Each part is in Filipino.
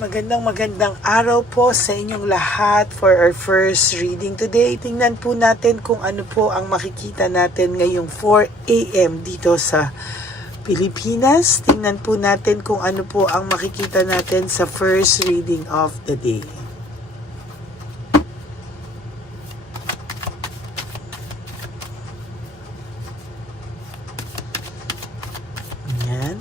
Magandang araw po sa inyong lahat for our first reading today. Tingnan po natin kung ano po ang makikita natin ngayong 4 a.m. dito sa Pilipinas. Tingnan po natin kung ano po ang makikita natin sa first reading of the day. Ayan.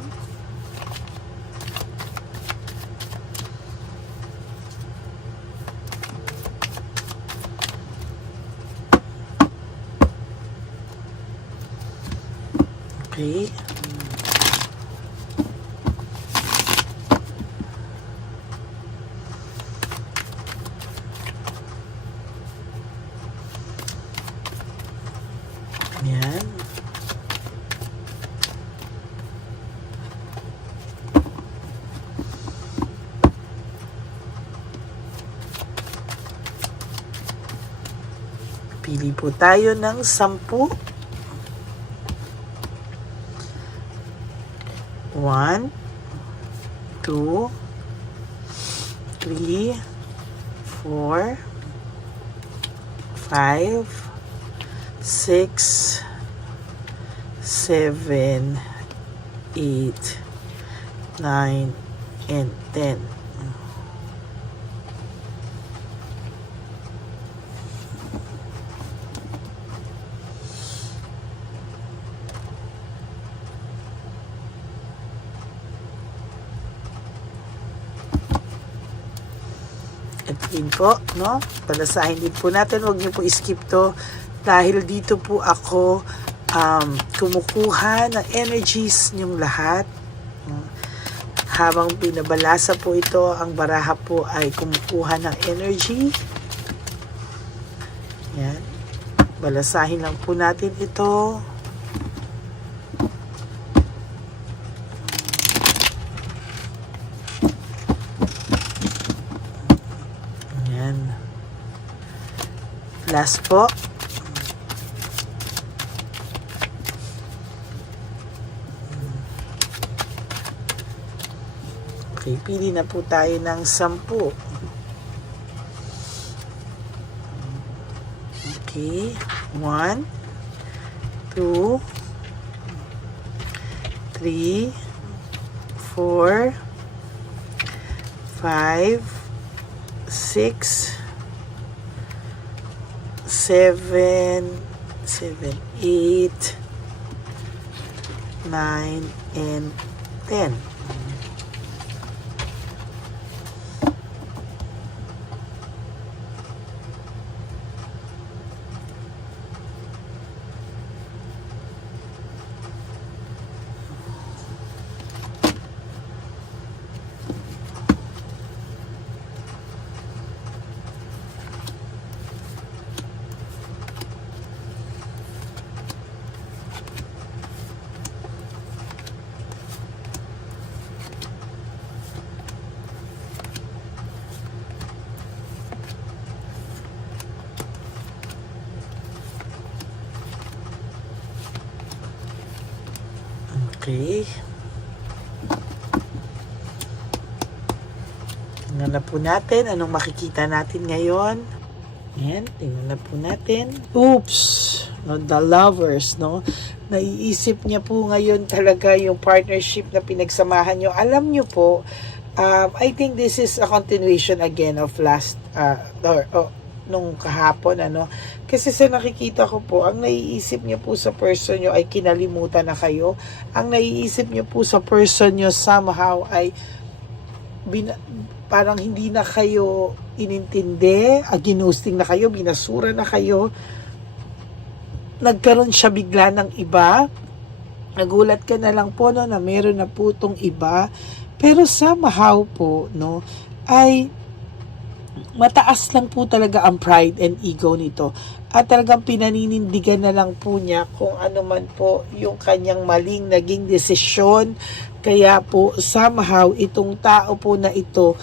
Okay. Ayan. Pili po tayo ng 10. 1, 2, 3, 4, 5, 6, 7, 8, 9, and 10. Ito din po, no? Palasahin din po natin. Huwag niyo po skip to dahil dito po ako kumukuha ng energies niyong lahat. Habang binabalasa po ito, ang baraha po ay kumukuha ng energy. Yan. Balasahin lang po natin ito. Last po. Okay, pili na po tayo ng 10. Okay, 1, 2, 3, 4, 5, 6, 7, 8, 9, and 10. Okay. Tingnan na po natin anong makikita natin ngayon. Ayan, tingnan na po natin. Oops! No, the lovers, no? Naiisip niya po ngayon talaga yung partnership na pinagsamahan nyo. Alam nyo po, I think this is a continuation again of last, nung kahapon, ano. Kasi sa nakikita ko po, ang naiisip niyo po sa person nyo ay kinalimutan na kayo. Ang naiisip niyo po sa person nyo somehow ay parang hindi na kayo inintindi, ginusting na kayo, binasura na kayo. Nagkaroon siya bigla ng iba. Nagulat ka na lang po, no, na meron na po tong iba. Pero somehow po, no, ay mataas lang po talaga ang pride and ego nito. At talagang pinaninindigan na lang po niya kung ano man po yung kanyang maling naging desisyon. Kaya po somehow itong tao po na ito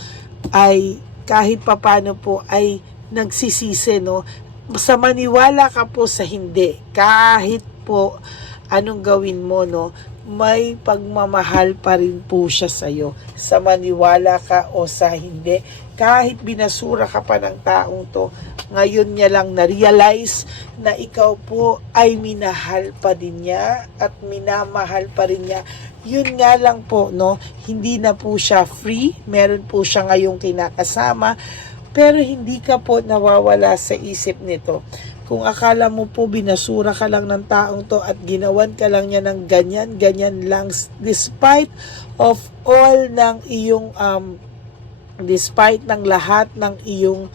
ay kahit papano po ay nagsisisi, no? Sa maniwala ka po sa hindi, kahit po anong gawin mo, no? may pagmamahal pa rin po siya sa'yo. Sa maniwala ka o sa hindi, kahit binasura ka pa ng taong to, ngayon niya lang na-realize na ikaw po ay minahal pa din niya at minamahal pa rin niya. Yun nga lang po, no, hindi na po siya free, meron po siya ngayong kinakasama, pero hindi ka po nawawala sa isip nito. Kung akala mo po binasura ka lang ng taong to at ginawan ka lang niya ng ganyan lang, despite of all ng iyong, despite ng lahat ng iyong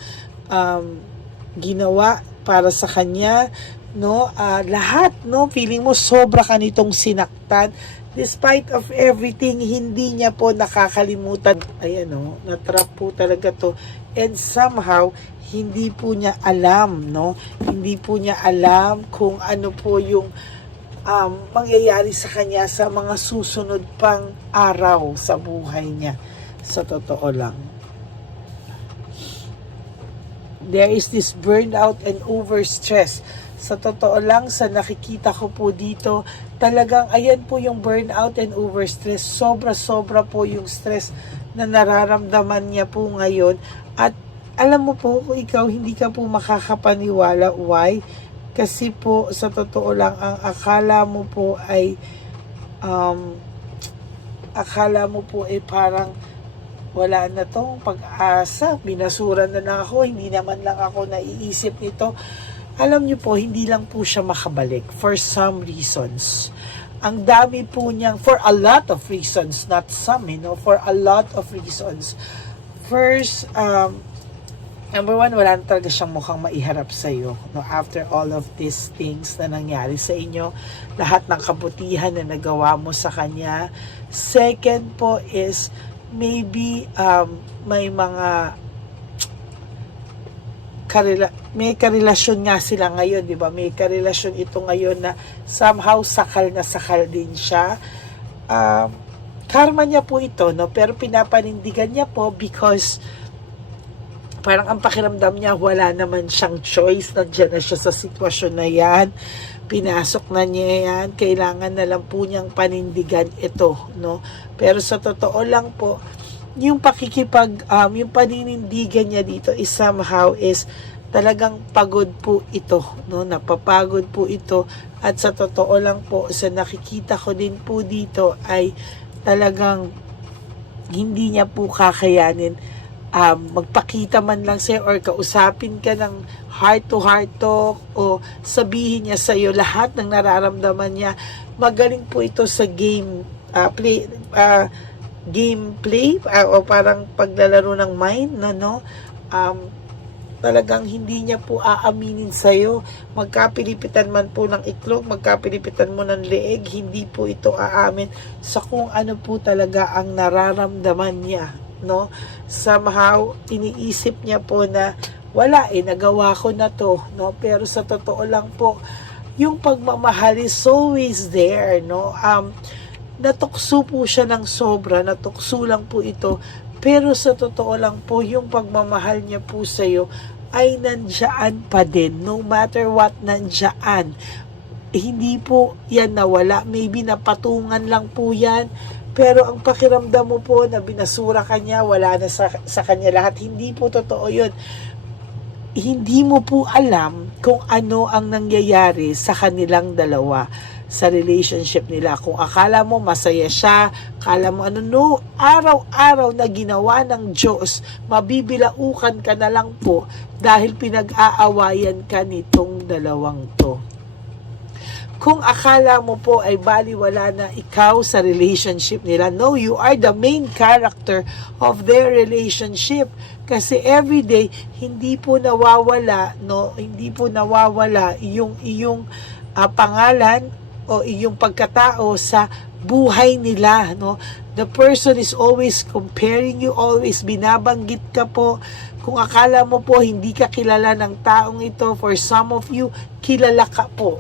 ginawa para sa kanya, no, lahat, no, feeling mo sobra ka nitong sinaktan, despite of everything, hindi niya po nakakalimutan. Ayan, no, natrap po talaga to, and somehow hindi po niya alam, no? Hindi po niya alam kung ano po yung mangyayari sa kanya sa mga susunod pang araw sa buhay niya. Sa totoo lang. There is this burnout and overstress. Sa totoo lang, sa nakikita ko po dito, talagang ayan po yung burnout and overstress. Sobra-sobra po yung stress na nararamdaman niya po ngayon. At alam mo po, kung ikaw hindi ka po makakapaniwala, why? Kasi po, sa totoo lang, ang akala mo po ay parang wala na tong pag-asa, binasura na lang ako, hindi naman lang ako naiisip nito. Alam niyo po, hindi lang po siya makabalik for some reasons. Ang dami po niyang, for a lot of reasons, not some, for a lot of reasons. First, number one, wala na talaga siyang mukhang maiharap sa iyo. No, after all of these things na nangyari sa inyo, lahat ng kabutihan na nagawa mo sa kanya. Second po is, maybe may mga may karelasyon nga sila ngayon, di ba? May karelasyon ito ngayon na somehow sakal na sakal din siya. Karma niya po ito, no? Pero pinapanindigan niya po because parang ang pakiramdam niya, wala naman siyang choice. Nandiyan na siya sa sitwasyon na yan. Pinasok na niya yan. Kailangan na lang po niyang panindigan ito, no? Pero sa totoo lang po, yung yung paninindigan niya dito is somehow is talagang pagod po ito, no? Napapagod po ito. At sa totoo lang po, sa nakikita ko din po dito ay talagang hindi niya po kakayanin magpakita man lang sa'yo or kausapin ka ng heart-to-heart talk o sabihin niya sa'yo lahat ng nararamdaman niya. Magaling po ito sa gameplay o parang paglalaro ng mind, no? Talagang hindi niya po aaminin sa'yo. Magkapilipitan man po ng iklog, magkapilipitan mo ng leeg, hindi po ito aamin sa kung ano po talaga ang nararamdaman niya, no? Somehow iniisip niya po na wala nagawa ko na to, no? Pero sa totoo lang po, yung pagmamahal is always there, no? Natukso po siya ng sobra, natukso lang po ito, pero sa totoo lang po, yung pagmamahal niya po sa'yo ay nandiyan pa din, no matter what, nandiyan. Hindi po yan nawala, maybe napatungan lang po yan. Pero ang pakiramdam mo po na binasura ka niya, wala na sa kanya lahat. Hindi po totoo yun. Hindi mo po alam kung ano ang nangyayari sa kanilang dalawa, sa relationship nila. Kung akala mo masaya siya, akala mo no, araw-araw na ginawa ng Diyos, mabibilaukan ka na lang po dahil pinag-aawayan ka nitong dalawang to. Kung akala mo po ay baliwala na ikaw sa relationship nila, no, you are the main character of their relationship. Kasi everyday, hindi po nawawala, no, hindi po nawawala yung iyong pangalan o iyong pagkatao sa buhay nila, no. The person is always comparing you, always binabanggit ka po. Kung akala mo po hindi ka kilala ng taong ito, for some of you, kilala ka po,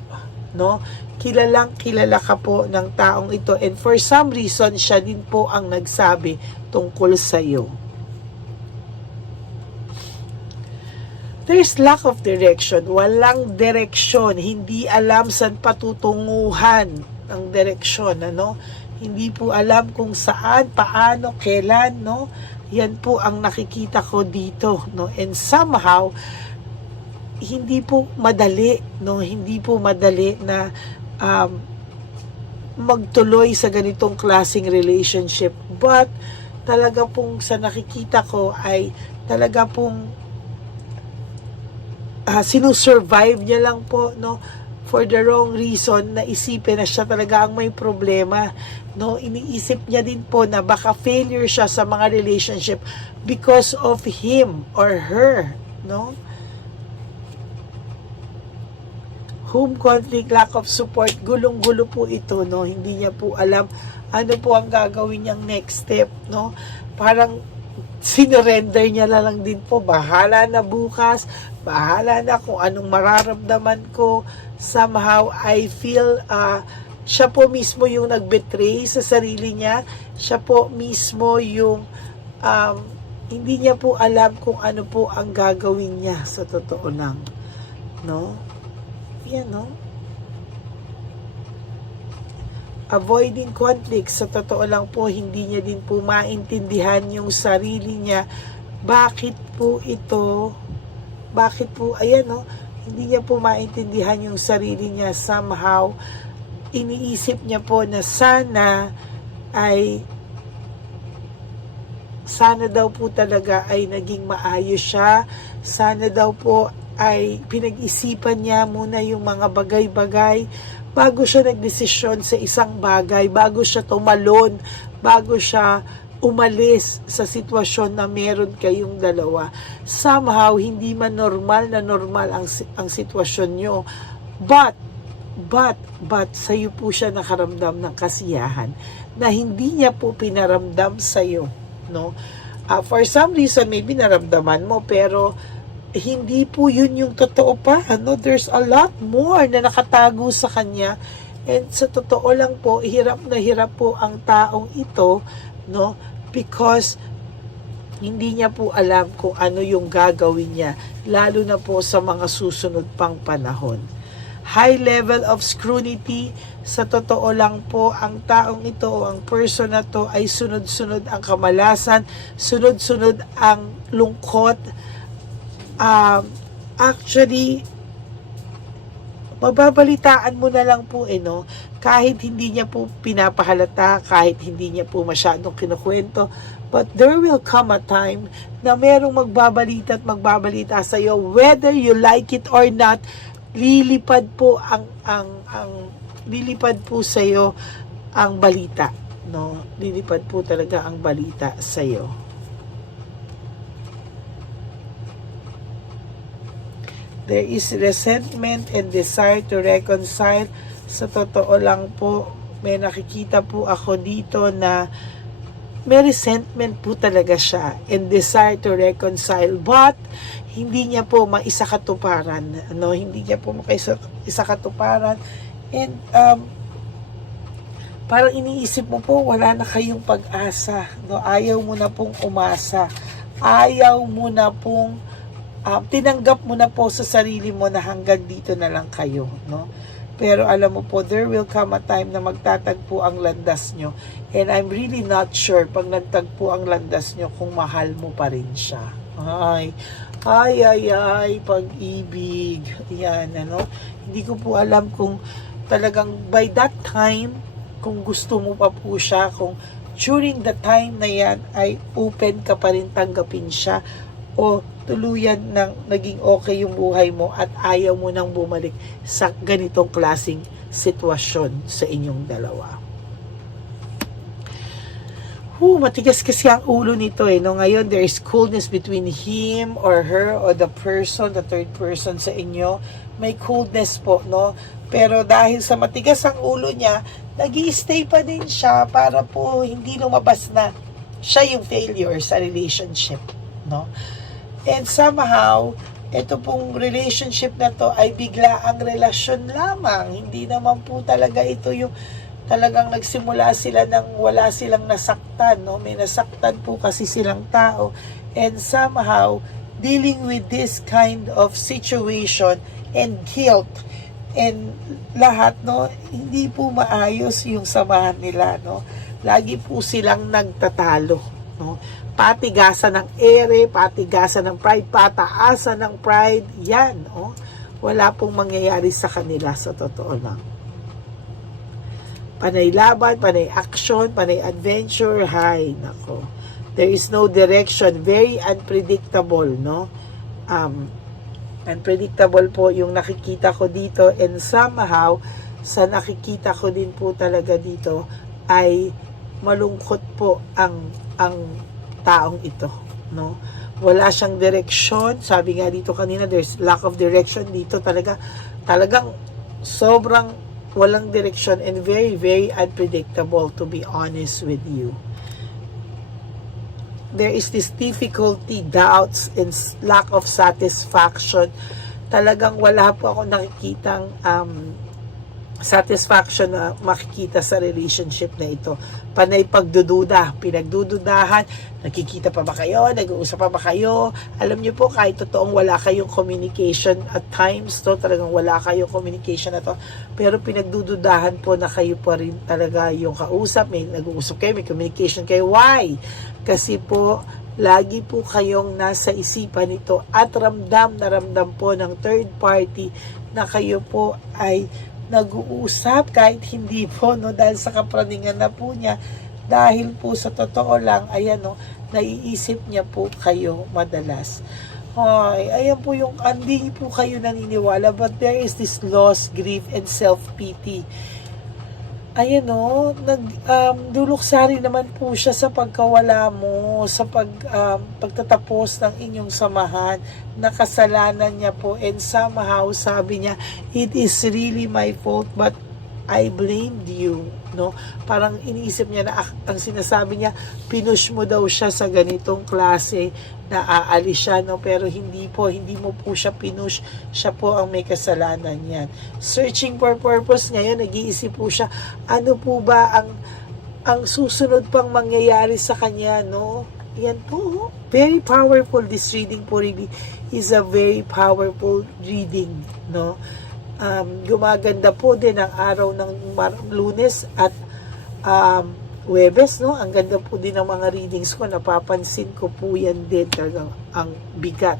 no? Kilala ka po ng taong ito, and for some reason siya din po ang nagsabi tungkol sa iyo. There's lack of direction, walang direksyon, hindi alam saan patutunguhan. ng direksyon, ano? Hindi po alam kung saan, paano, kailan, no? Yan po ang nakikita ko dito, no? And somehow, hindi po madali, no? Hindi po madali na magtuloy sa ganitong klaseng relationship. But, talaga pong sa nakikita ko ay talaga pong sinusurvive niya lang po, no? For the wrong reason, na isipin na siya talaga ang may problema, no? Iniisip niya din po na baka failure siya sa mga relationship because of him or her, no? Home conflict, lack of support, gulong-gulo po ito, no? Hindi niya po alam ano po ang gagawin niyang next step, no? Parang sinurrender niya na lang din po, bahala na bukas, bahala na kung anong mararamdaman ko. Somehow I feel siya po mismo yung nag-betray sa sarili niya, siya po mismo yung hindi niya po alam kung ano po ang gagawin niya, sa totoo lang, no? Yan, no? Avoiding conflict, sa totoo lang po, hindi niya din po maintindihan yung sarili niya. Bakit po ito? Bakit po, ayan, no? Hindi niya po maintindihan yung sarili niya. Somehow, iniisip niya po na sana daw po talaga ay naging maayos siya. Sana daw po ay pinag-isipan niya muna yung mga bagay-bagay bago siya nagdesisyon sa isang bagay, bago siya tumalon, bago siya umalis sa sitwasyon na meron kayong dalawa. Somehow, hindi man normal ang sitwasyon nyo. But, sa'yo po siya nakaramdam ng kasiyahan na hindi niya po pinaramdam sa'yo, no? For some reason, maybe naramdaman mo, pero hindi po yun yung totoo pa, no? There's a lot more na nakatago sa kanya, and sa totoo lang po, hirap na hirap po ang taong ito, no? Because hindi niya po alam kung ano yung gagawin niya, lalo na po sa mga susunod pang panahon. High level of scrutiny, sa totoo lang po, ang taong ito o ang person na to ay sunod-sunod ang kamalasan, sunod-sunod ang lungkot. Actually, mababalitaan mo na lang po, no? Kahit hindi niya po pinapahalata, kahit hindi niya po masyadong kinukwento, but there will come a time na merong magbabalita at magbabalita sa iyo, whether you like it or not. Lilipad po lilipad po sa iyo ang balita, no? Lilipad po talaga ang balita sa iyo. There is resentment and desire to reconcile. Sa totoo lang po, may nakikita po ako dito na may resentment po talaga siya and desire to reconcile, but hindi niya po maisakatuparan, no? Hindi niya po maisakatuparan, and parang iniisip mo po, wala na kayong pag-asa, no? Ayaw mo na pong umasa, ayaw mo na pong tinanggap mo na po sa sarili mo na hanggang dito na lang kayo, no? Pero alam mo po, there will come a time na magtatagpo ang landas nyo, and I'm really not sure pag nagtagpo ang landas nyo kung mahal mo pa rin siya. Ay, pag-ibig. Yan, ano? Hindi ko po alam kung talagang by that time, kung gusto mo pa po siya, kung during the time na yan ay open ka pa rin tanggapin siya, o tuluyan ng naging okay yung buhay mo at ayaw mo nang bumalik sa ganitong klaseng sitwasyon sa inyong dalawa. Matigas kasi ang ulo nito, no? Ngayon, there is coolness between him or her or the person, the third person sa inyo. May coolness po, no? Pero dahil sa matigas ang ulo niya, nag-i-stay pa din siya para po hindi lumabas na siya yung failure sa relationship, no? And somehow, ito pong relationship na to ay bigla ang relasyon lamang. Hindi naman po talaga ito yung talagang nagsimula sila nang wala silang nasaktan, no? May nasaktan po kasi silang tao. And somehow, dealing with this kind of situation and guilt, and lahat, no, hindi po maayos yung samahan nila, no. Lagi po silang nagtatalo, no. Patigasan ng ere, patigasan ng pride, pataasan ng pride, yan, no. Wala pong mangyayari sa kanila, sa totoo lang. Panay laban, panay action, panay adventure, hay, nako. There is no direction, very unpredictable, no? Unpredictable po yung nakikita ko dito, and somehow, sa nakikita ko din po talaga dito, ay malungkot po ang taong ito, no? Wala siyang direksyon. Sabi nga dito kanina, there's lack of direction dito talagang sobrang walang direction and very, very unpredictable, to be honest with you. There is this difficulty, doubts, and lack of satisfaction. Talagang wala po ako nakikitang satisfaction na makikita sa relationship na ito. Panay pagdududa, pinagdududahan, nakikita pa ba kayo, nag-uusap pa ba kayo? Alam niyo po, kahit totoong wala kayong communication at times, to talagang wala kayong communication na to, pero pinagdududahan po na kayo pa rin talaga yung kausap, may nag-uusap kayo, may communication kayo. Why? Kasi po, lagi po kayong nasa isipan nito at ramdam na ramdam po ng third party na kayo po ay nag-uusap kahit hindi po, no, dahil sa kapraningan na po niya, dahil po sa totoo lang, ayan, no, naiisip niya po kayo madalas. Ay, ayan po yung, hindi po kayo naniniwala, but there is this loss, grief, and self-pity. Ayan, no, duluksari naman po siya sa pagkawala mo, sa pagtatapos ng inyong samahan, nakasalanan niya po, and somehow sabi niya, it is really my fault, but I blamed you, no? Parang iniisip niya na ang sinasabi niya, pinush mo daw siya sa ganitong klase na aalis siya, no? Pero hindi mo po siya pinush, siya po ang may kasalanan yan. Searching for purpose ngayon, nag-iisip po siya, ano po ba ang susunod pang mangyayari sa kanya, no? Yan po, very powerful. This reading po really is a very powerful reading, no? Gumaganda po din ang araw ng Lunes at Huwebes, no? Ang ganda po din ng mga readings ko, napapansin ko po yan din, talagang ang bigat.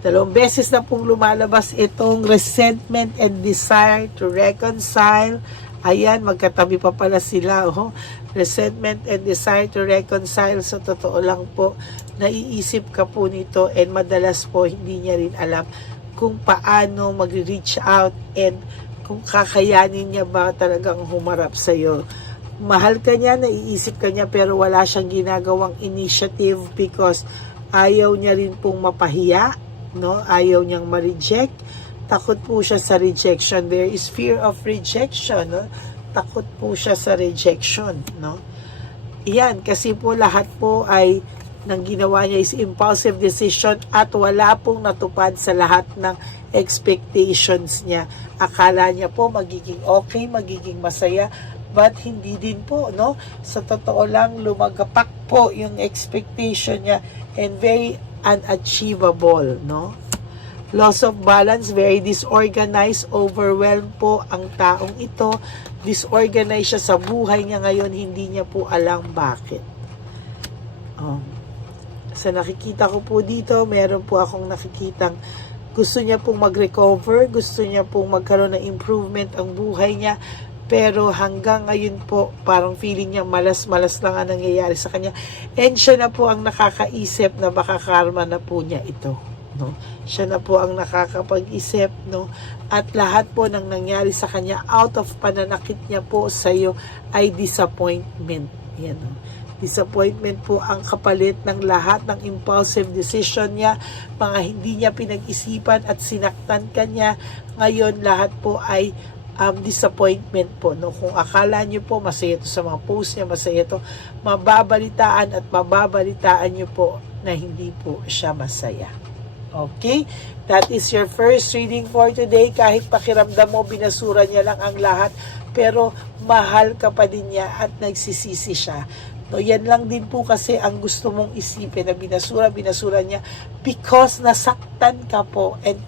2 beses na pong lumalabas itong resentment and desire to reconcile. Ayan, magkatabi pa pala sila, oh. Resentment and desire to reconcile, sa totoo lang po, naiisip ka po nito, and madalas po hindi niya rin alam kung paano mag-reach out and kung kakayanin niya ba talagang humarap sa iyo. Mahal ka niya, naiisip ka niya, pero wala siyang ginagawang initiative because ayaw niya rin pong mapahiya, no? Ayaw niyang ma-reject. Takot po siya sa rejection. There is fear of rejection, no? Takot po siya sa rejection, no? Yan, kasi po lahat po ay nang ginawa niya is impulsive decision at wala pong natupad sa lahat ng expectations niya. Akala niya po magiging okay, magiging masaya, but hindi din po, no? Sa totoo lang, lumagapak po yung expectation niya and very unachievable, no? Loss of balance, very disorganized, overwhelmed po ang taong ito. Disorganized siya sa buhay niya ngayon, hindi niya po alam bakit. Sa nakikita ko po dito, meron po akong nakikitang gusto niya pong mag-recover, gusto niya pong magkaroon ng improvement ang buhay niya, pero hanggang ngayon po, parang feeling niya malas-malas lang ang nangyayari sa kanya, and siya na po ang nakakaisip na baka karma na po niya ito, no? Siya na po ang nakakapag-isip, no? At lahat po ng nangyari sa kanya, out of pananakit niya po sa iyo, ay disappointment. Yan, no? Disappointment po ang kapalit ng lahat ng impulsive decision niya, mga hindi niya pinag-isipan at sinaktan ka niya. Ngayon, lahat po ay disappointment po, no? Kung akala niyo po masaya ito sa mga post niya, masaya ito, mababalitaan at mababalitaan niyo po na hindi po siya masaya. Okay? That is your first reading for today. Kahit pakiramdam mo, binasura niya lang ang lahat, pero mahal ka pa din niya at nagsisisi siya. No, yan lang din po kasi ang gusto mong isipin na binasura niya because nasaktan ka po. And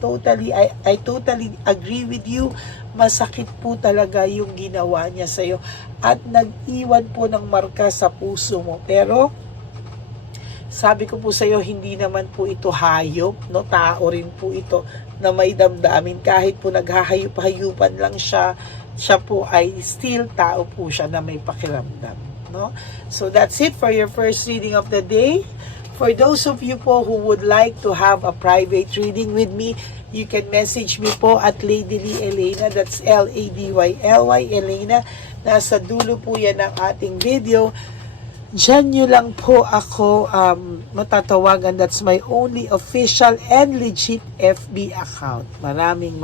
I totally agree with you. Masakit po talaga yung ginawa niya sa'yo. At nag-iwan po ng marka sa puso mo. Pero, sabi ko po sa'yo, hindi naman po ito hayop. No? Tao rin po ito na may damdamin. Kahit po naghahayup-hayupan lang siya, siya po ay still tao po siya na may pakiramdam. No? So that's it for your first reading of the day. For those of you po who would like to have a private reading with me, you can message me po at Lady Lee Elena. That's Ladyly Elena. Nasa dulo po yan ng ating video. Diyan nyo lang po ako matatawagan. That's my only official and legit FB account. Maraming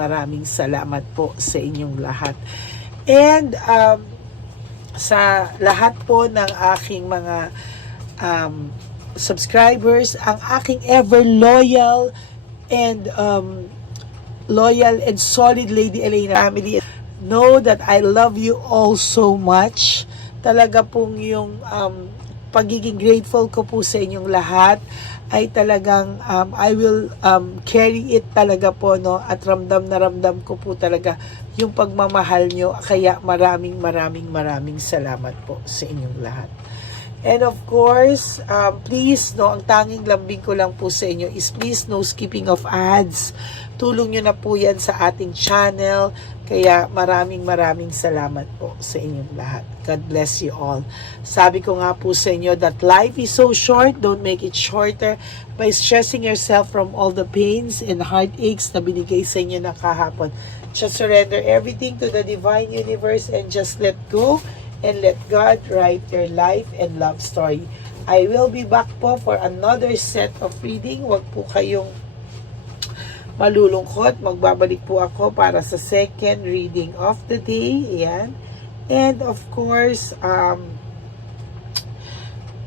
salamat po sa inyong lahat. And sa lahat po ng aking mga subscribers, ang aking ever loyal and solid Lady Elena family, know that I love you all so much. Talaga pong yung pagiging grateful ko po sa inyong lahat ay talagang I will carry it talaga po, no, at ramdam na ramdam ko po talaga yung pagmamahal nyo. Kaya maraming salamat po sa inyong lahat. And of course, please, no, ang tanging lambing ko lang po sa inyo is please no skipping of ads. Tulong nyo na po yan sa ating channel. Kaya maraming salamat po sa inyong lahat. God bless you all. Sabi ko nga po sa inyo that life is so short, don't make it shorter by stressing yourself from all the pains and heartaches na binigay sa inyo na kahapon. Just surrender everything to the divine universe and just let go and let God write your life and love story. I will be back po for another set of reading. Huwag po kayong malulungkot. Magbabalik po ako para sa second reading of the day. Ayan. And of course,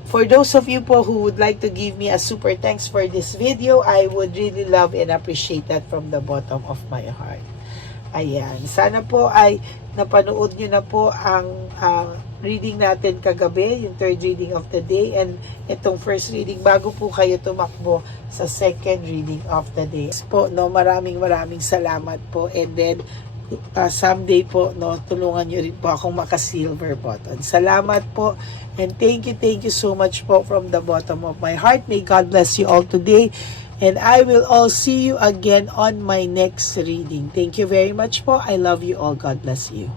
for those of you po who would like to give me a super thanks for this video, I would really love and appreciate that from the bottom of my heart. Ayan. Sana po ay napanood nyo na po ang reading natin kagabi, yung third reading of the day, and itong first reading bago po kayo tumakbo sa second reading of the day. Po, no, maraming salamat po. And then, someday po, no, tulungan nyo rin po akong maka-silver button. Salamat po. And thank you so much po from the bottom of my heart. May God bless you all today. And I will all see you again on my next reading. Thank you very much po. I love you all. God bless you.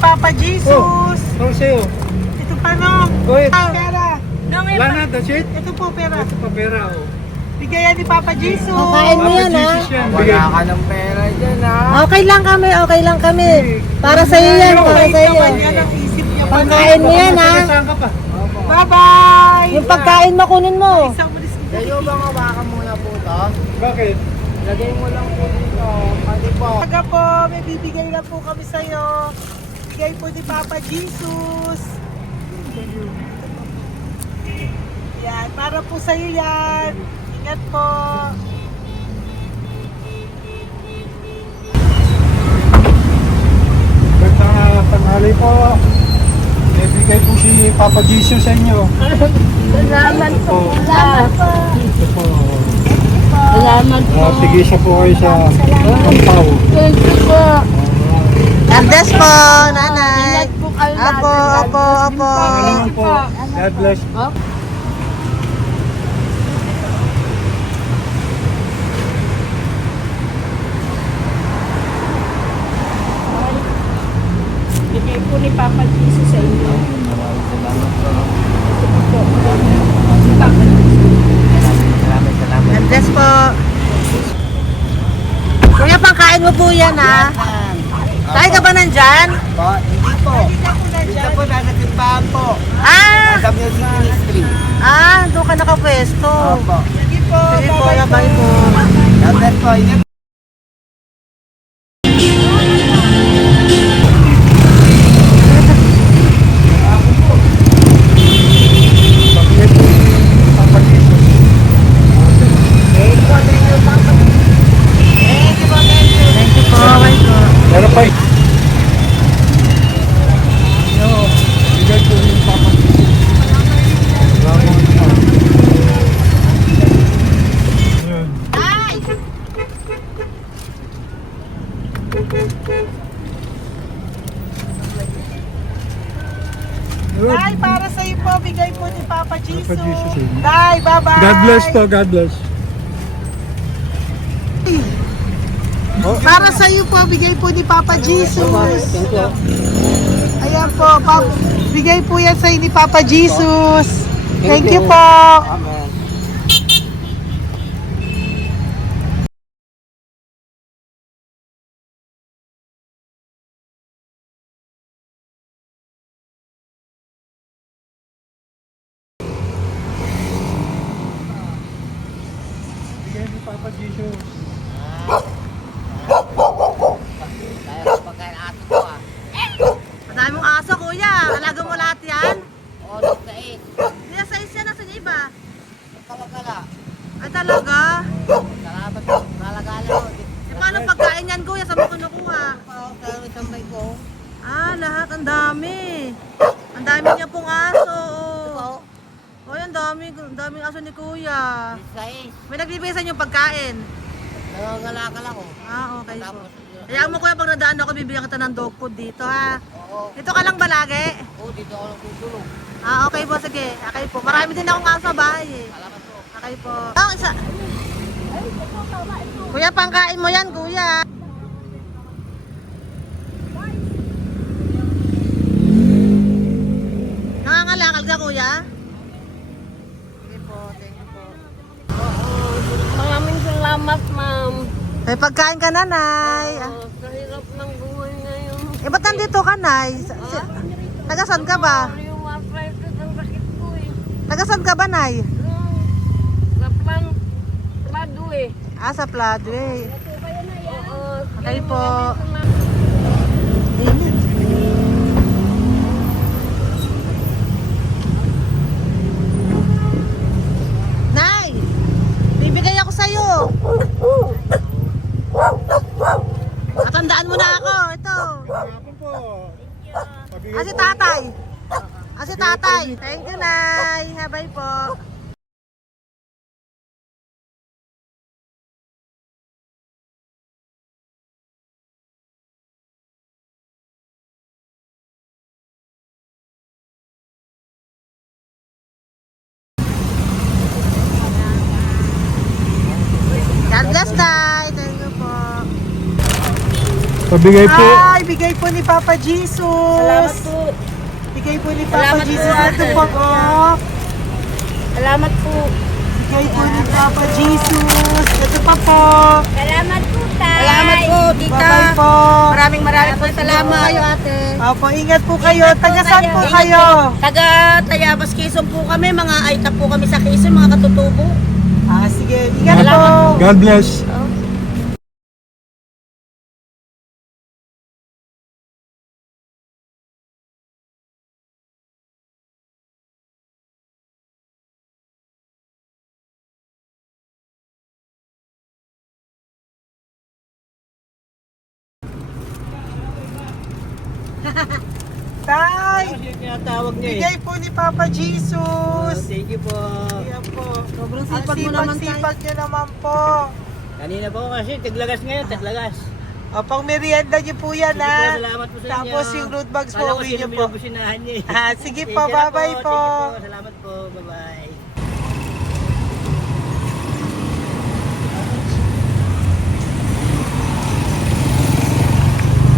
Papa Jesus. Ano sa'yo? Ito pa no. Go ahead. Pera. Wala na, that's it? Ito po pera. Ito pa pera, oh. Bigayan ni Papa Jesus. Kain mo yan, ha? Jesus yan. Bigay. Wala ka ng pera dyan, ha? Okay lang kami, okay lang kami. Para sa iyo yan, para Kahit sa iyo. naman yan ang isip niya pa. Pagkain mo yan, ha? Saan ka pa? Bye-bye. Yung pagkain mo, kunin mo. Isang ulis mo. Kayo bang hawakan muna po to? Bakit? Lagay mo lang po dito. Pwede po. Taga po, may bibigay lang po kami sa'yo. Bigay po ni Papa Jesus. Yan, para po sa'yo yan. Ingat po. Magandang tanghali po. May bigay po si Papa Jesus sa inyo. Salamat po. Salamat po. Ito po. Salamat po. Tigisa po kayo sa Pampaw. Thank you po. God bless po, nanay. Apo, apo, apo. Pangalaman po. God bless. Bigay po ni Papa Jesus sa inyo. God bless po. Kuya, pangkain mo po yan, ha? Tayo ka ba nandyan? Po, hindi po. Dito po, nasa timbahan po. Ah! Sa music ministry. Doon ka nakapwesto. Opo. Sige po, bye po. God bless po. Ingat. Bigay po si Papa Jesus. Thank you po, bye po. Meron pa bigay po ni Papa Jesus. Salamat po. Ayan. Good. Tay, para sa iyo po, bigay po ni Papa Jesus. Papa Jesus, eh. Tay, bye-bye. God bless po, God bless. Para sa iyo po, bigay po ni Papa Jesus. Ayan po, bigay po yan sa iyo ni Papa Jesus. Thank you po. Amen. Bigay ni Papa Jesus. Kaya pagkain ato ko, ah. Madami mong aso, kuya. Alaga mo lahat yan. O, nagkait. Hindi na sa isya, nasa iba. Kalagala. Ay, talaga? Salamat po. Kalagala ko. E, paano pagkain yan, kuya? Saan mo kinukuha? Sa tambay ko. Lahat. Ang dami. Ang dami niya pong aso. Oh, ang daming aso ni kuya. Sais. May nagbibigay sa inyo pagkain. Nangangalakal ako. Okay po. Tapos, Hayaan mo kuya, pag nadaan ako, bibigyan kita ng dog food dito, ha? oo. Dito ka lang ba lagi? Dito ako nagtutulong. Okay po, sige. Okay po. Marami din akong aso sa bahay, eh. Salamat po. Okay po. Isa. Kuya, pangkain mo yan, kuya. Nangangalakal ka, kuya? Sige po, thank you po. Maraming salamat, ma'am. May pagkain ka, nanay. Sa hirap ng buhay ngayon. Ba't nandito ka, nay? Tagasan ka ba? Yung arthritis ang sakit ko eh. Tagasan ka ba, nay? Sa plado eh. Sa Pladway. Oo. Okay po. Nay! Bibigay ako sa'yo. Matandaan mo na ako. Ito. Hapon po. Si tatay. Si tatay. Thank you, Nay. Habay po. God bless, Tay. Thank you po. Pabigay po. Ay, bigay po ni Papa Jesus. Salamat po. Bigay po ni Papa Salamat po, Jesus. ate. Ito po, oh. Salamat po. Bigay po ni Papa Jesus. Ito pa po. Salamat po, Tay. Salamat po, tita. Bye-bye po. Maraming po salamat. Kayo, ate. Opo, ingat po kayo. Taga saan po kayo? Taga Tayabas, Quezon po kami. Mga aita po kami sa Quezon, mga katutubo. Sige, ingat po. God bless. Tay, Tinatawag niya bigay po ni Papa Jesus. Thank you po. Ayan po. Sobrang Ang sipag mo naman, Tay. sipag niyo naman po. Kanina po kasi, taglagas ngayon, taglagas. O, pang merienda niyo po yan, Sige po, ha? salamat po sa inyo. Tapos yung road bags po, Kala ko uwi sino niyo po. binubusinahan niya eh. Sige Thank po, you na bye-bye po. Thank you po, salamat po, bye-bye.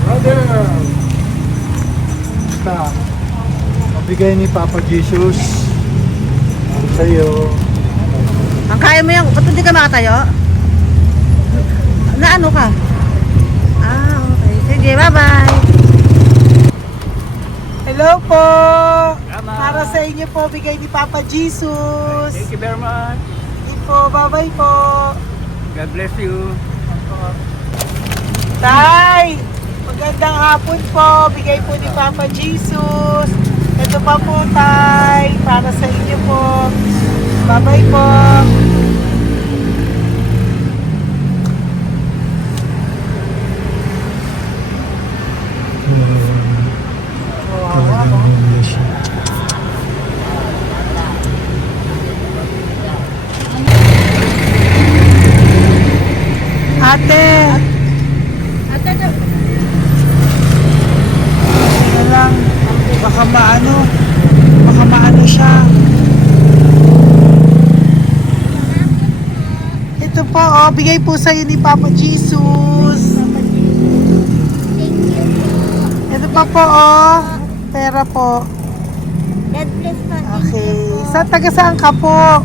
Brother! Basta, mabigay ni Papa Jesus ang sa'yo. Ang kaya mo yan. Ba't hindi ka makatayo? Na ano ka? Okay. Sige, bye-bye. Hello po. Tama. Para sa inyo po, bigay ni Papa Jesus. Thank you very much. Sige po, bye-bye po. God bless you. Tay, magandang hapon po. Bigay po ni Papa Jesus. Ito pa po, Tay. Para sa inyo po. Bye-bye po. Ate. Ano lang, baka maano siya. Ito po, bigay po sa'yo ni Papa Jesus. Ito pa po, pera po. God bless po. Okay, taga saan ka po?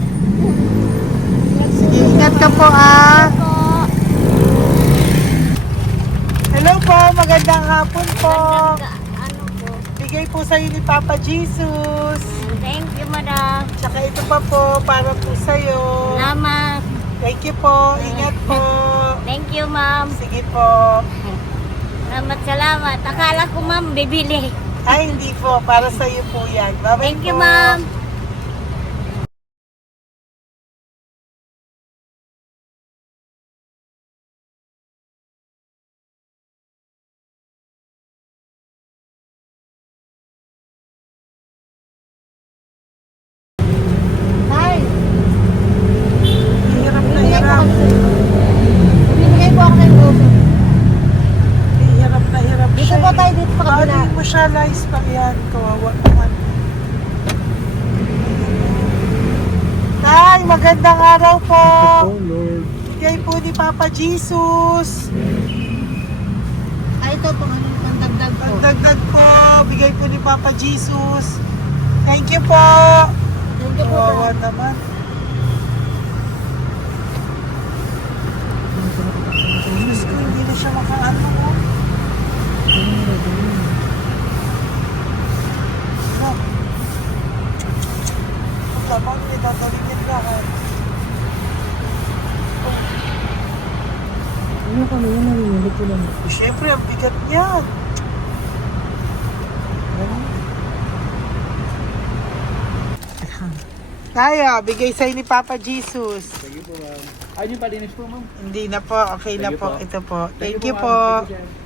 Sige, ingat ka po, Hello po, magandang hapon po. Ano po? Bigay po sa'yo ni Papa Jesus. Thank you, madam. Tsaka ito pa po, para po sa'yo. Salamat. Thank you po, ingat po. Thank you, ma'am. Sige po. Salamat. Akala ko, ma'am, bibili. Ay, hindi po, para sa'yo po yan. Bye-bye Thank you, po. ma'am. Tay, Hirap na hirap. bibigay po ako ng grupo. Hirap Dito siya. po tayo, dito sa kabila. Hindi mo siya lies pa yan. Kawawa naman. Tay, magandang araw po. Oh Lord. Bigay po ni Papa Jesus. Ito po, ang dagdag po. Ang dagdag po, bigay po ni Papa Jesus. Thank you po. Thank you po. Kawawa naman. Diyos ko, hindi na siya makaano po. Ano? Tama, may tatalingin lahat. Ano kami yun, narinig ko lang. Siyempre, ang bigat niyan. Kaya, bigay sa'yo ni Papa Jesus. Thank you po, ma'am. Ay, yung palinis po, ma'am. Hindi na po, okay na Thank you po. po. Ito po. Thank you ma'am. po. Thank you, sir.